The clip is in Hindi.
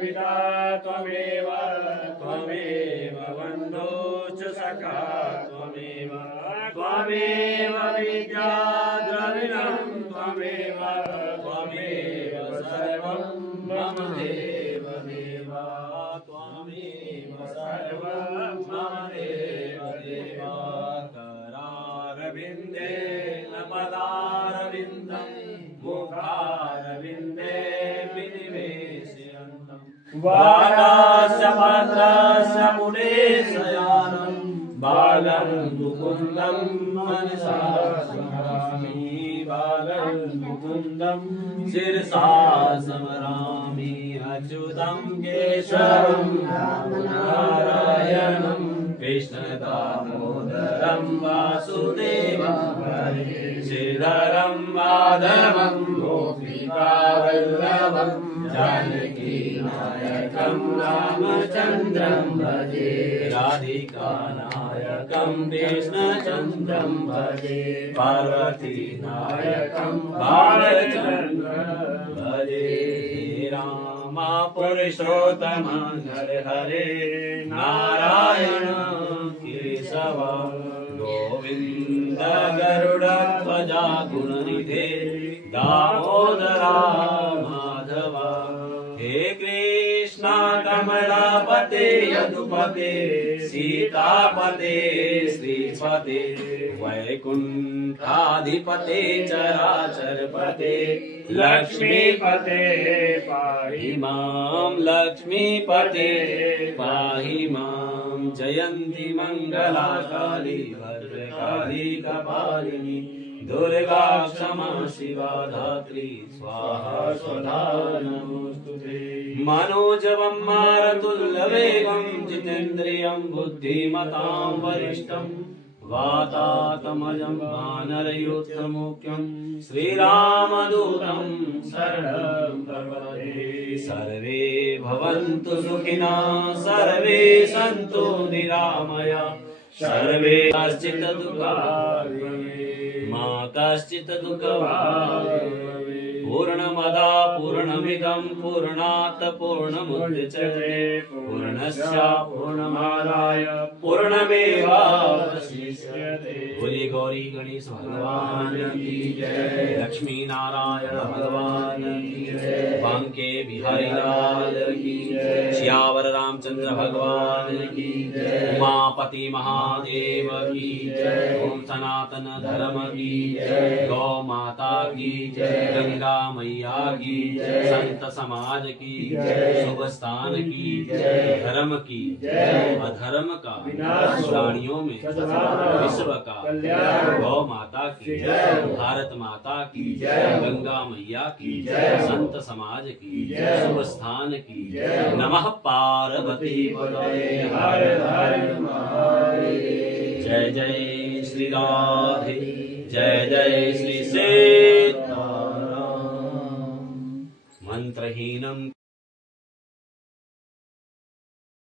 पिता त्वमेव त्वमेव बन्धुश्च सखा त्वमेव त्वमेव विद्या द्रविणं त्वमेव त्वमेव सर्वं मम देव देव त्वमेव सर्वं मम देव देव करारविन्दे पदारविन्दं मुखारविन्दे विनिवेशयन्तं वारास्य भद्रस्य मुनेशयानं बालं मुकुन्दं मनसा स्मरामि बालं मुकुन्दं शिरसा स्मरामि अच्युतं केशवं नारायणं कृष्णदामोदरं वासुदेवं श्रीधरं माधवं गोपिकावल्लभं जानकीनायकं रामचन्द्रं भजे राधिकानायकं कृष्णचन्द्रं भजे पार्वतीनायकं बालचन्द्रं भजे रामा पुरुषोत्तम हरे हरे नारायण केशव गोविन्द गरुडध्वजा गुणनिधे दामोदरा माधव हे कृष्ण कमलापते यदुपते सीतापते श्रीपते वैकुण्ठाधिपते चराचरपते लक्ष्मीपते पाहि मां लक्ष्मीपते पाहि मां जयन्ती मंगला काली भद्रकाली कपालिनी दुर्गा क्षमा शिवा धात्री स्वाहा स्वधा नमोस्तुते मनोजवं मारुततुल्यवेगं जितेन्द्रियं बुद्धिमतां वरिष्ठं वातात्मजं वानरयूथमुख्यं श्रीरामदूतं शरणं प्रपद्ये सर्वे भवन्तु सुखिनः सर्वे सन्तु निरामया सर्वे कश्चित् दुःखभाग् मा कश्चित् दुःखभाग् पूर्णमदा पूर्णमिदं पूर्णात् पूर्णमुदच्यते पूर्णस्य पूर्णमादाय पूर्णमेवावशिष्यते। बोलिए गौरी गणेश भगवान की जय, लक्ष्मी नारायण भगवान की जय, बांके बिहारी लाल की जय, सियावर रामचंद्र भगवान की जय, उमापति महादेव की जय, ओम सनातन धर्म की जय, गौ माता की जय, गंगा मैया की जय, संत समाज की जय, शुभ स्थान की जय, धर्म की जय, अधर्म का प्राणियों में विश्व का गौ माता की जय, भारत माता की जय, गंगा मैया की जय, संत समाज की जय, शुभ स्थान की जय। नमः पार्वती पतये हर हर महादेव। जय जय श्री राधे, जय जय श्री सीताराम। मंत्रहीनम